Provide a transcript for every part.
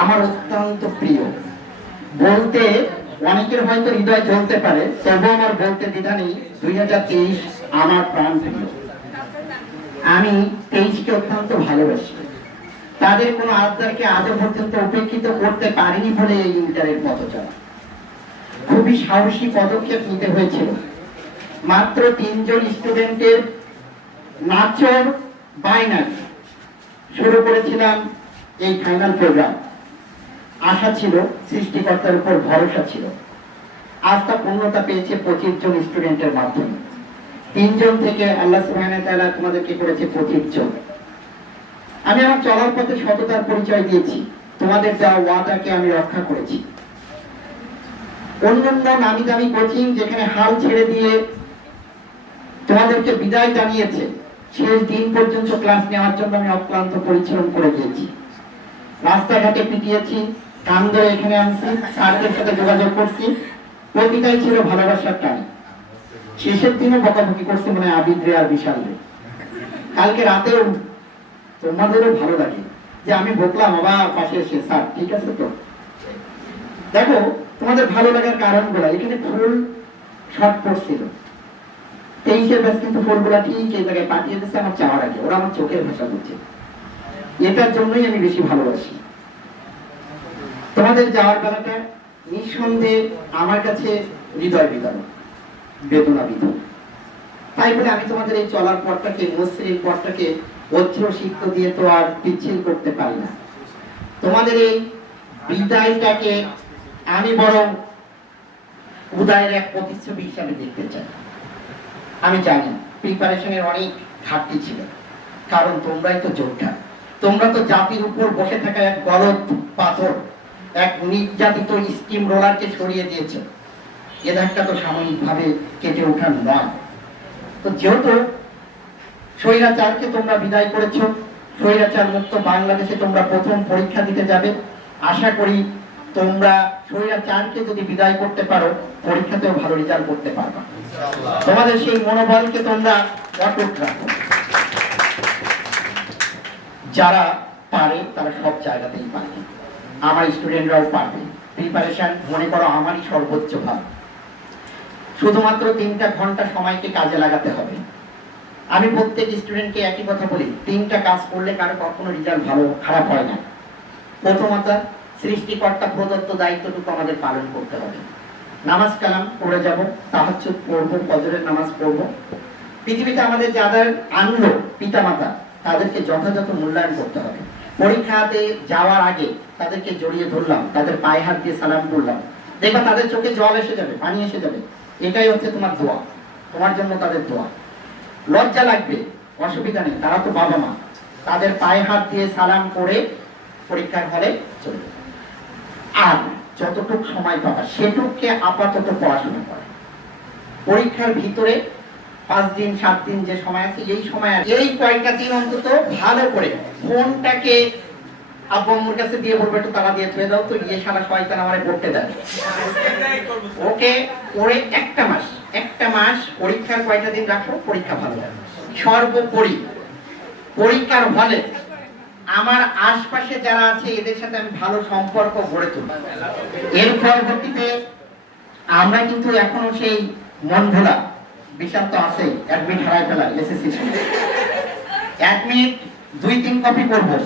আমার অত্যন্ত প্রিয়। বলতে অনেকের হয়তো হৃদয় জ্বলতে পারে, তবুও আমার বলতে দ্বিধা নেই। 2023 আমার প্রাণ প্রিয়। আমি 23কে অত্যন্ত ভালোবাসি। তাদের কোনো আবদারকে আজও পর্যন্ত উপেক্ষিত করতে পারিনি বলে এই ইন্টারের পথচলা। খুবই সাহসী পদক্ষেপ নিতে হয়েছিল। মাত্র 3 জন স্টুডেন্টের নাচর বাইনারি শুরু করেছিলাম এই ফাইনাল প্রোগ্রাম। আশা ছিল, সৃষ্টিকর্তার উপর ভরসা ছিল। আজ তা পূর্ণতা পেয়েছে 25 জন স্টুডেন্টের মাধ্যমে। 3 জন থেকে আল্লাহ সুবহানাহু ওয়া তাআলা তোমাদেরকে করেছে 25 জন। আমি আমার চলার পথে সততার পরিচয় দিয়েছি। তোমাদের দেওয়া ওয়াদাকে আমি রক্ষা করেছি। অন্যান্য নামি দামি কোচিং যেখানে হাল ছেড়ে দিয়ে তোমাদেরকে বিদায় জানিয়েছে, শেষ দিন পর্যন্ত ক্লাস নেওয়ার জন্য আমি অক্লান্ত পরিশ্রম করে গিয়েছি। রাস্তাঘাটে পিটিয়েছি, কান ধরে এখানে আনছি, স্যারদের সাথে যোগাযোগ করছি। প্রতিটাই ছিল ভালোবাসার টান। শেষের দিনও বকাবকি করছে মানে আবিদ রে আর বিশাল রে। কালকে রাতেও তোমাদেরও ভালো লাগে যে আমি বকলাম, আবার পাশে এসে স্যার ঠিক আছে তো। দেখো তোমাদের ভালো লাগার কারণগুলো, এখানে ফুল শর্ট পড়ছিল 23-এর ব্যাস, কিন্তু ফুলগুলা ঠিক এই জায়গায় পাঠিয়ে দিচ্ছে আমার চাওয়ার আগে। ওরা আমার চোখের ভাষা বুঝছে। এটার জন্যই আমি বেশি ভালোবাসি। তোমাদের যাওয়ার বেলাটা নিঃসন্দেহে আমার কাছে হৃদয় বিদারক, বেদনা বিধক। তাই বলে আমি তোমাদের এই চলার পথটাকে, মসৃণ পথটাকে বজ্র সিক্ত দিয়ে তো আর পিচ্ছিল করতে পারি না। তোমাদের এই বিদায়টাকে আমি বরং উদয়ের এক প্রতিচ্ছবি হিসাবে দেখতে চাই। আমি জানি প্রিপারেশনের অনেক ঘাটতি ছিল, কারণ তোমরাই তো যোদ্ধা। তোমরা তো জাতির উপর বসে থাকা এক গলদ পাথর, এক নির্যাতিত স্টিম রোলারকে সরিয়ে দিয়েছে। এ ধাক্কা তো সাময়িকভাবে কেটে ওঠার নয়। তো যেহেতু স্বৈরাচারকে তোমরা বিদায় করেছো, স্বৈরাচার মুক্ত বাংলাদেশে তোমরা প্রথম পরীক্ষা দিতে যাবে। আশা করি তোমরা স্বৈরাচারকে যদি বিদায় করতে পারো, পরীক্ষাতেও ভালো রেজাল্ট করতে পারবা। তোমাদের সেই মনোবলকে তোমরা অটুট রাখো। যারা পারে তারা সব জায়গাতেই পারে। আমার স্টুডেন্টরাও পারবে। প্রিপারেশন মনে করো আমারই সর্বোচ্চ ভাব। শুধুমাত্র 3টা ঘন্টা সময়কে কাজে লাগাতে হবে। আমি প্রত্যেক স্টুডেন্টকে একই কথা বলি, 3টা কাজ করলে কারো কখনো রেজাল্ট ভালো খারাপ হয় না। প্রথমত, সৃষ্টিকর্তা প্রদত্ত দায়িত্বটুকু আমাদের পালন করতে হবে। নামাজ কালাম পড়ে যাব, তাহাজ্জুদ পড়বো, ফজরের নামাজ পড়বো। পৃথিবীতে আমাদের যাদের আনলো পিতামাতা, তাদেরকে যথাযথ মূল্যায়ন করতে হবে। পরীক্ষাতে যাওয়ার আগে তাদেরকে জড়িয়ে ধরলাম, তাদের পায়ে হাত দিয়ে সালাম করলাম। দেখবা তাদের চোখে জল এসে যাবে, পানি এসে যাবে। এটাই হচ্ছে তোমার দোয়া, তোমার জন্য তাদের দোয়া। লজ্জা লাগবে, অসুবিধা নেই, তারা তো বাবা মা। তাদের পায়ে হাত দিয়ে সালাম করে পরীক্ষার হলে চলে যাবে। আর যতটুকু সময় পাবা সেটুককে আপাতত পড়াশোনা করে। পরীক্ষার ভিতরে 5 দিন 7 দিন যে সময় আছে, এই সময় এই কয়েকটা দিন অন্তত ভালো করে ফোনটাকে আব্বু আম্মুর কাছে দিয়ে বলবে একটু তালা দিয়ে ধুয়ে দাও তো, গিয়ে সারা শয়তান আমারে পড়তে দেয়। ওকে পড়ে একটা মাস পরীক্ষার কয়টা দিন রাখো, পরীক্ষা ভালো হবে। সর্বোপরি পরীক্ষার হলে আমার আশপাশে যারা আছে এদের সাথে আমি ভালো সম্পর্ক গড়ে তুলব। এর পরবর্তীতে আমরা কিন্তু এখনো সেই মন ভোলা বিষয় তো আছেই, অ্যাডমিট হারাই ফেলা এসএসসি অ্যাডমিট 2-3 কপি করবো,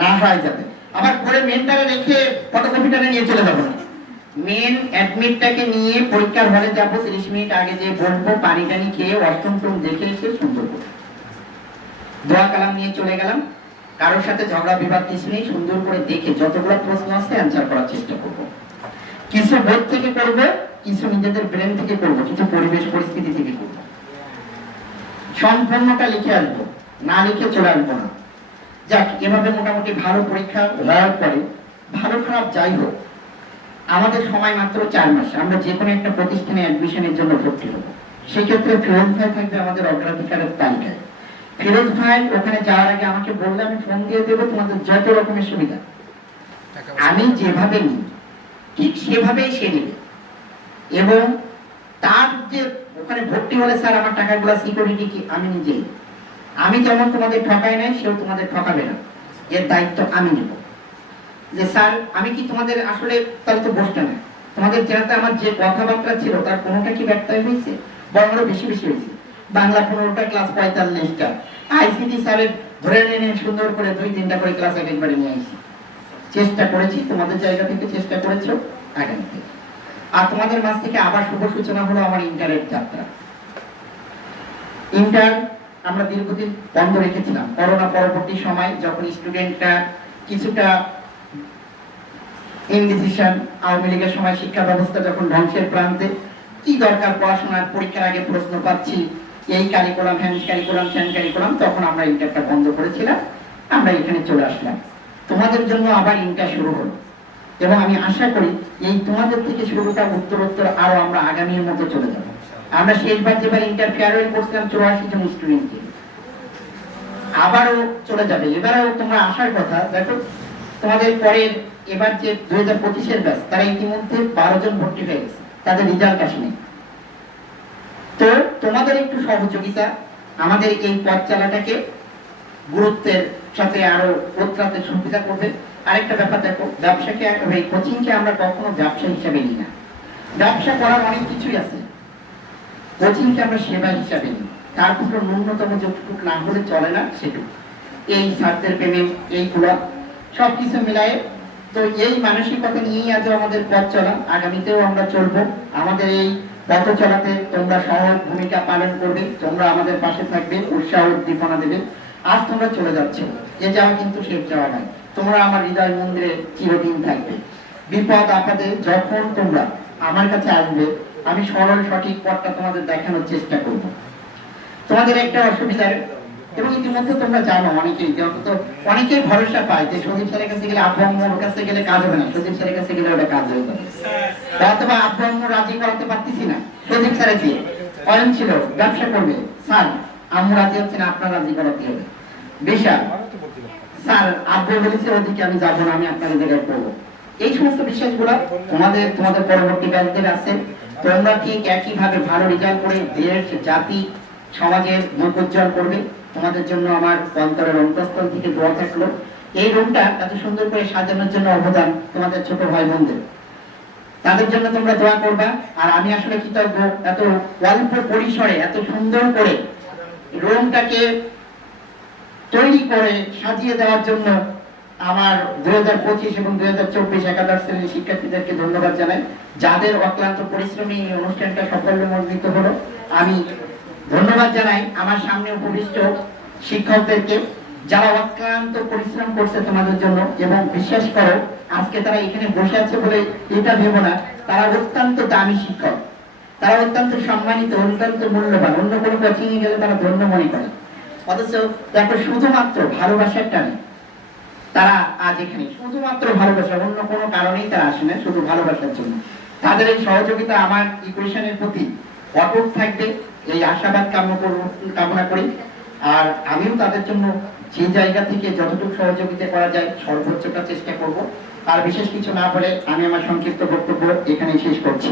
না হারাই যাবে। আবার পরে মেনটারে রেখে ফটোকপিটারে নিয়ে চলে যাবো না। মেন অ্যাডমিটটাকে নিয়ে পরীক্ষার হলে যাবো, 30 মিনিট আগে যে বলবো, পানি টানি খেয়ে ওয়াশরুম দেখে এসে সুন্দর করে দোয়া কালাম নিয়ে চলে গেলাম। কারোর সাথে ঝগড়া বিবাদ কিছু নেই, সুন্দর করে দেখে যতগুলো প্রশ্ন আছে অ্যান্সার করার চেষ্টা করব। কিছু বই থেকে করব, কিছু নিজেদের ব্রেন থেকে করব, কিছু পরিবেশ পরিস্থিতি থেকে করব। সম্পূর্ণটা লিখে আসবো, না লিখে চলে আসবো না। যাক, এভাবে মোটামুটি ভালো পরীক্ষা হওয়ার পরে, ভালো খারাপ যাই হোক, আমাদের সময় মাত্র 4 মাস। আমরা যে কোনো একটা প্রতিষ্ঠানে অ্যাডমিশনের জন্য ভর্তি হব। সেক্ষেত্রে ফিরোজ ভাই থাকবে আমাদের অগ্রাধিকারের তালিকায়। ফিরোজ ভাই ওখানে যাওয়ার আগে আমাকে বললে আমি ফোন দিয়ে দেবো তোমাদের যত রকমের সুবিধা। আমি যেভাবে নিই ঠিক সেভাবেই সে নেবে। এবং তার যে ওখানে ভর্তি হলে স্যার আমার টাকাগুলো সিকিউরিটি কি আমি নিজেই। আমি যেমন তোমাদের ঠকাই নাই, সেও তোমাদের ঠকাবে না। এর দায়িত্ব আমি নেব। যে স্যার আমি কি তোমাদের আসলে তাহলে তো বসতে না, তোমাদের যাতে আমার যে কথাবার্তা ছিল তার কোনোটা কি ব্যর্থ হয়েছে, বরং আরো বেশি বেশি হয়েছে। বাংলা 15টা ক্লাস 45টা, আইসিটি স্যারের ধরে নিয়ে সুন্দর করে 2-3টা করে ক্লাস একবারে নিয়ে আসি। চেষ্টা করেছি, তোমাদের জায়গা থেকে চেষ্টা করেছো, আগামী থেকে। আর তোমাদের মাঝ থেকে আবার শুভ সূচনা হলো আমার ইন্টারের যাত্রা। ইন্টার আমরা দীর্ঘদিন বন্ধ রেখেছিলাম করোনা পরবর্তী সময়, যখন স্টুডেন্টরা কিছুটা ইনডিসিশন, আওয়ামী লীগের সময় শিক্ষা ব্যবস্থা যখন ধ্বংসের প্রান্তে, কি দরকার পড়াশোনার, পরীক্ষার আগে প্রশ্ন পাচ্ছি, এই কারিকুলাম হ্যান্ড কারিকুলাম স্যান কারিকুলাম, তখন আমরা ইন্টারটা বন্ধ করেছিলাম, আমরা এখানে চলে আসলাম। তোমাদের জন্য আবার ইন্টার শুরু হলো এবং আমি আশা করি এই তোমাদের থেকে শুরুটা উত্তরোত্তর আরো আমরা আগামীর মতো চলে যাব। আমরা শেষবার যেবার ইন্টার ফেয়ারওয়েল করছিলাম 84 জন স্টুডেন্টকে, আবারও চলে যাবে। এবারেও তোমরা আসার কথা, দেখো তোমাদের পরের এবার যে 2025-এর ব্যাচ, তারা ইতিমধ্যে 12 জন ভর্তি হয়ে গেছে, তাদের রেজাল্ট আসেনি। তো তোমাদের একটু সহযোগিতা আমাদের এই পথ চালাটাকে গুরুত্বের সাথে আরো উত্তরাতে সুবিধা করবে। আরেকটা ব্যাপার দেখো, ব্যবসাকে এই কোচিংকে আমরা কখনো ব্যবসা হিসাবে নিই না। ব্যবসা করার অনেক কিছুই আছে, কোচিংকে আমরা সেবা হিসাবে নিই। তার উপর ন্যূনতম যতটুকু না হলে চলে না সেটুকু, এই স্যারদের পেমেন্ট এইগুলো সবকিছু মিলায়ে। তো এই মানসিকতা নিয়েই আজ আমাদের পথ চলা, আগামীতেও আমরা চলবো। আমাদের এই পথ চলাতে তোমরা সহায়ক ভূমিকা পালন করবে, তোমরা আমাদের পাশে থাকবে, উৎসাহ উদ্দীপনা দেবে। আজ তোমরা চলে যাচ্ছ, এ যাওয়া কিন্তু শেষ যাওয়া নয়, তোমরা আমার হৃদয় মন্দিরে চিরদিন থাকবে। বিপদ আপদে যখন তোমরা আমার কাছে আসবে, আমি সরল সঠিক পথটা তোমাদের দেখানোর চেষ্টা করব। তোমাদের একটা অসুবিধার, এবং ইতিমধ্যে তোমরা জানো অনেকেই, অন্তত অনেকেই ভরসা পায় যে সদীপ স্যারের কাছে গেলে, আব্বাম্মুর কাছে গেলে কাজ হবে না, সদীপ স্যারের কাছে গেলে ওটা কাজ হয়ে যাবে। অথবা আব্বাম্মু রাজি করাতে পারতেছি না, সদীপ স্যারের দিয়ে অয়ন ছিল ব্যবসা করবে, স্যার আম্মু রাজি হচ্ছে না, আপনার রাজি করাতে হবে। বিশাল স্যার আব্বু বলেছে ওদিকে আমি যাবো না, আমি আপনাদের জায়গায় করবো। এই সমস্ত বিষয়গুলো তোমাদের পরবর্তী ব্যাচদের আছে। তোমরা ঠিক একইভাবে ভালো রেজাল্ট করে দেশ, জাতি, সমাজের মুখ উজ্জ্বল করবে। তোমাদের জন্য আমার অন্তরের অন্তঃস্থল থেকে দোয়া থাকলো। এই রুমটা এত সুন্দর করে সাজানোর জন্য অবদান তোমাদের ছোট ভাই বোনদের, তাদের জন্য তোমরা দোয়া করবা। আর আমি আসলে কৃতজ্ঞ, এত অল্প পরিসরে এত সুন্দর করে রুমটাকে তৈরি করে সাজিয়ে দেওয়ার জন্য আমার 2025 এবং 2024 একাদশ শ্রেণীর শিক্ষার্থীদেরকে ধন্যবাদ জানাই, যাদের অক্লান্ত পরিশ্রমী এই অনুষ্ঠানটা সাফল্যমণ্ডিত হলো। আমি ধন্যবাদ জানাই আমার সামনে উপবিষ্ট শিক্ষকদেরকে, যারা অক্লান্ত পরিশ্রম করছে তোমাদের জন্য। এবং বিশ্বাস করো, আজকে তারা এখানে বসে আছে বলে এটা ভেবো না, তারা অত্যন্ত দামি শিক্ষক, তারা অত্যন্ত সম্মানিত, অত্যন্ত মূল্যবান। অন্য কোনো কোচিং এ গেলে তারা ধন্য মনে করে, অথচ দেখো শুধুমাত্র ভালোবাসার টানে তারা আজ এখানে, শুধুমাত্র ভালোবাসা, অন্য কোনো কারণেই তারা আসে না, শুধু ভালোবাসার জন্য। তাদের এই সহযোগিতা আমার ইকুয়েশনের প্রতি অটুট থাকবে, এই আশাবাদ কামনা করি। আর আমিও তাদের জন্য যে জায়গা থেকে যতটুকু সহযোগিতা করা যায় সর্বোচ্চটা চেষ্টা করব। আর বিশেষ কিছু না বলে আমি আমার সংক্ষিপ্ত বক্তব্য এখানে শেষ করছি।